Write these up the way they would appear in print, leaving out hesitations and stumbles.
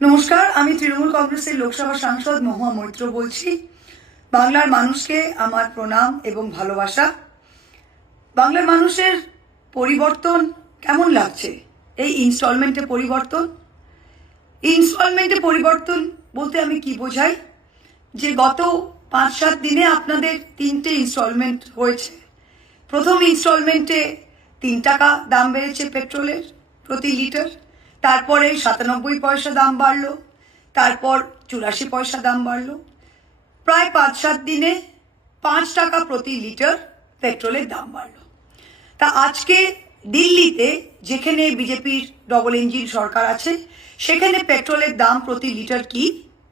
নমস্কার, আমি তৃণমূল কংগ্রেসের লোকসভা সাংসদ মহুয়া মৈত্র বলছি। বাংলার মানুষকে আমার প্রণাম এবং ভালোবাসা। বাংলার মানুষের পরিবর্তন কেমন লাগছে? এই ইনস্টলমেন্টে পরিবর্তন বলতে আমি কি বোঝাই, যে গত 5-7 দিনে আপনাদের 3টে ইনস্টলমেন্ট হয়েছে। প্রথম ইনস্টলমেন্টে 3 টাকা দাম বেড়েছে পেট্রোলের প্রতি লিটার, তারপরে 97 পয়সা দাম বাড়লো, তারপর 84 পয়সা দাম বাড়লো। প্রায় 5-7 দিনে 5 টাকা প্রতি লিটার পেট্রোলের দাম বাড়লো। তা আজকে দিল্লিতে, যেখানে বিজেপির ডবল ইঞ্জিন সরকার আছে, সেখানে পেট্রোলের দাম প্রতি লিটার কি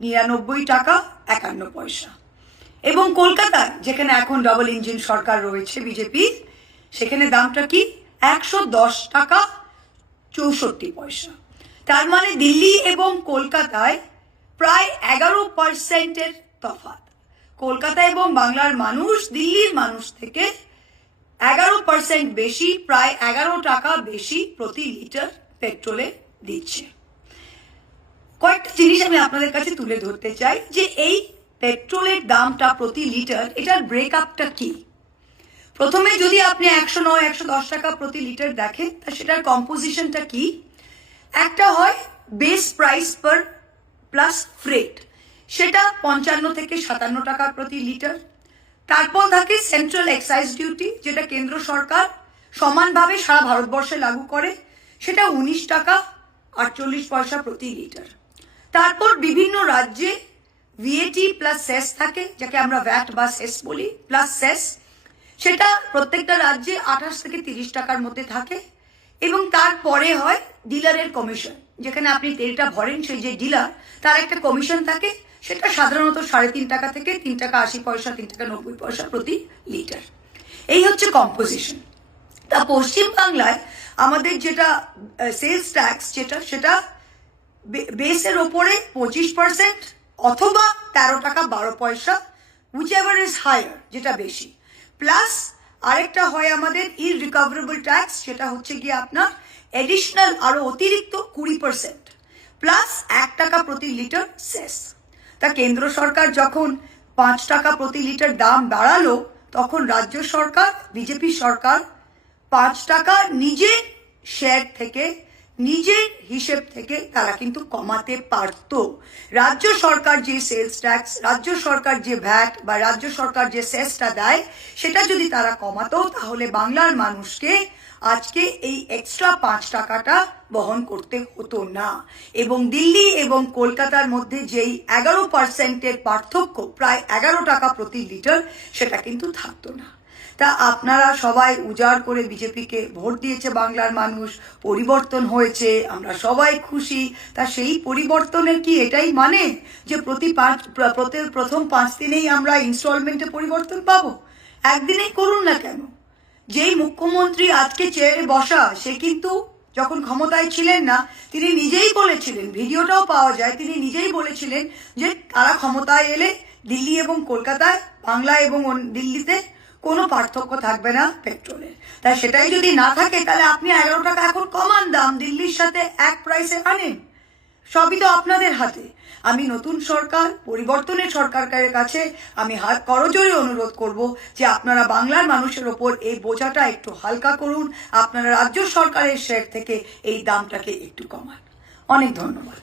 99 টাকা 51 পয়সা। এবং কলকাতায়, যেখানে এখন ডবল ইঞ্জিন সরকার রয়েছে বিজেপির, সেখানে দামটা কি 110 টাকা 64 পয়সা। তার মানে দিল্লি এবং কলকাতায় প্রায় 11% তফাৎ। কলকাতা এবং বাংলার মানুষ দিল্লির মানুষ থেকে 11% বেশি, প্রায় 11 টাকা বেশি প্রতি লিটার পেট্রোলে দিচ্ছে। কয়েকটা জিনিস আমি আপনাদের কাছে তুলে ধরতে চাই, যে এই পেট্রোলের দামটা প্রতি লিটার, এটার ব্রেকআপটা কি। প্রথমে যদি আপনি 109-110 টাকা প্রতি লিটার দেখেন, তা সেটার কম্পোজিশনটা কি। একটা হয় base price per plus freight, সেটা 55 থেকে 57 টাকা প্রতি লিটার। তারপর থাকে সেন্ট্রাল এক্সাইজ ডিউটি, যেটা কেন্দ্র সরকার সমানভাবে সারা ভারতবর্ষে লাগু করে, সেটা 19 টাকা 48 পয়সা প্রতি লিটার। তারপর বিভিন্ন রাজ্যে ভিএটি প্লাস সেস থাকে, যাকে আমরা ভ্যাট বা সেস বলি, প্লাস সেস, সেটা প্রত্যেকটা রাজ্যে 28 থেকে 30 টাকার মধ্যে থাকে। এবং তারপরে হয় ডিলারের কমিশন, যেখানে আপনি তেলটা ভরেন, সেই যে ডিলার, তার একটা কমিশন থাকে, সেটা সাধারণত 3.5 টাকা থেকে 3 টাকা 80 পয়সা 3 টাকা 90 পয়সা প্রতি লিটার। এই হচ্ছে কম্পোজিশন। তা পশ্চিম বাংলায় আমাদের যেটা সেলস ট্যাক্স, সেটা বেসের ওপরে 25% অথবা 13 টাকা 12 পয়সা, whichever is higher, যেটা বেশি। প্লাস আরেকটা হয় আমাদের ইররিকভারেবল ট্যাক্স, সেটা হচ্ছে গিয়ে আপনার এডিশনাল আরো অতিরিক্ত 20%, প্লাস 1 টাকা প্রতি লিটার সেস। তা কেন্দ্র সরকার যখন 5 টাকা প্রতি লিটার দাম বাড়ালো, তখন রাজ্য সরকার, বিজেপি সরকার 5 টাকা নিজের শেয়ার থেকে, নিজের হিসেব থেকে তারা কিন্তু কমাতে পারত। রাজ্য সরকার যে সেলস ট্যাক্স, রাজ্য সরকার যে ভ্যাট বা রাজ্য সরকার যে সেসটা দেয়, সেটা যদি তারা কমাতো, তাহলে বাংলার মানুষকে আজকে এই এক্সট্রা 5 টাকাটা বহন করতে হতো না। এবং দিল্লি এবং কলকাতার মধ্যে যেই 11%-এর পার্থক্য, প্রায় 11 টাকা প্রতি লিটার, সেটা কিন্তু থাকতো না। তা আপনারা সবাই উজাড় করে বিজেপিকে ভোট দিয়েছে বাংলার মানুষ, পরিবর্তন হয়েছে, আমরা সবাই খুশি। তা সেই পরিবর্তনের কি এটাই মানে যে প্রথম 5 দিনেই আমরা ইনস্টলমেন্টে পরিবর্তন পাবো? একদিনেই করুন না কেন? যেই মুখ্যমন্ত্রী আজকে চেয়ারে বসা, সে কিন্তু যখন ক্ষমতায় ছিলেন না, তিনি নিজেই বলেছিলেন, ভিডিওটাও পাওয়া যায়, তিনি নিজেই বলেছিলেন যে তারা ক্ষমতায় এলে দিল্লি এবং কলকাতায়, বাংলা এবং দিল্লিতে কোনো পার্থক্য থাকবে না পেট্রোলের। তাই সেটাই যদি না থাকে, তাহলে আপনি 11 টাকা এখন কমান দাম দিল্লির সাথে এক প্রাইসে আনেন। সবই তো আপনাদের হাতে। আমি নতুন সরকার, পরিবর্তনের সরকারের কাছে আমি হাত করজোড়ে অনুরোধ করব যে আপনারা বাংলার মানুষের ওপর এই বোঝাটা একটু হালকা করুন, আপনারা রাজ্য সরকারের শেয়ার থেকে এই দামটাকে একটু কমান। অনেক ধন্যবাদ।